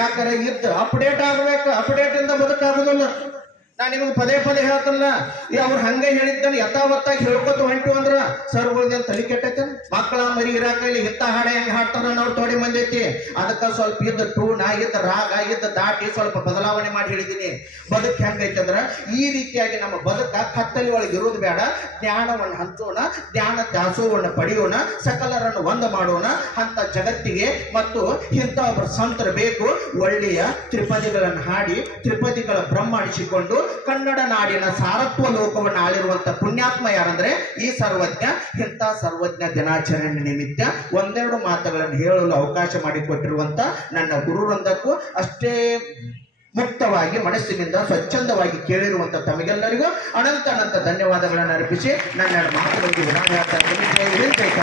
ಯಾಕಂದ್ರೆ ಇದ್ದು ಅಪ್ಡೇಟ್ ಆಗ್ಬೇಕು, ಅಪ್ಡೇಟ್ ಇಂದ ಬದುಕಾಗುದಿಲ್ಲ. ನಾನು ನಿಮಗೆ ಪದೇ ಪದೇ ಹೇಳ್ತಲ್ಲ, ಅವ್ರು ಹಂಗೆ ಹೇಳಿದ್ದಾನೆ ಯಥಾವತ್ತಾಗಿ ಹೇಳ್ಕೊತ ಹೊಂಟು ಅಂದ್ರ ಸರ್ಗಳದೇನು ತಲೆ ಕೆಟ್ಟೈತೆ. ಮಕ್ಕಳ ಮರಿ ಇರಾಕಲ್ಲಿ ಹಿತ್ತ ಹಾಡ ಹೆಂಗೆ ಹಾಡ್ತಾರ ನಾವು ತೋಡಿ ಮಂದೈತಿ. ಅದಕ್ಕೆ ಸ್ವಲ್ಪ ಇದ್ದ ಟೂಣ, ಇದ್ದ ರಾಗ, ಇದ್ದ ದಾಟಿ ಸ್ವಲ್ಪ ಬದಲಾವಣೆ ಮಾಡಿ ಹೇಳಿದ್ದೀನಿ. ಬದುಕು ಹೆಂಗೈತೆ ಅಂದ್ರ ಈ ರೀತಿಯಾಗಿ ನಮ್ಮ ಬದುಕ ಕತ್ತಲಿ ಒಳಗೆ ಇರೋದು ಬೇಡ. ಜ್ಞಾನವನ್ನು ಹಂಚೋಣ, ಜ್ಞಾನ ದಾಸೋಹವನ್ನು ಪಡೆಯೋಣ, ಸಕಲರನ್ನು ಒಂದು ಮಾಡೋಣ. ಅಂತ ಜಗತ್ತಿಗೆ ಮತ್ತು ಇಂಥ ಒಬ್ಬರು ಸಂತರು ಬೇಕು. ಒಳ್ಳೆಯ ತ್ರಿಪದಿಗಳನ್ನು ಹಾಡಿ ತ್ರಿಪದಿಗಳ ಬ್ರಹ್ಮಾಣಿಸಿಕೊಂಡು ಕನ್ನಡ ನಾಡಿನ ಸಾರತ್ವ ಲೋಕವನ್ನು ಆಳಿರುವಂತ ಪುಣ್ಯಾತ್ಮ ಯಾರಂದ್ರೆ ಈ ಸರ್ವಜ್ಞ. ಇಂಥ ಸರ್ವಜ್ಞ ದಿನಾಚರಣೆ ನಿಮಿತ್ತ ಒಂದೆರಡು ಮಾತುಗಳನ್ನು ಹೇಳಲು ಅವಕಾಶ ಮಾಡಿಕೊಟ್ಟಿರುವಂತ ನನ್ನ ಗುರುವೃಂದಕ್ಕೂ ಅಷ್ಟೇ ಮುಕ್ತವಾಗಿ ಮನಸ್ಸಿನಿಂದ ಸ್ವಚ್ಛಂದವಾಗಿ ಕೇಳಿರುವಂತ ತಮಗೆಲ್ಲರಿಗೂ ಅನಂತ ಧನ್ಯವಾದಗಳನ್ನು ಅರ್ಪಿಸಿ ನನ್ನ ಮಾತುಗಳಿಗೆ ವಿರಾಮ ಹೇಳ್ತಾ ಇದ್ದೀನಿ.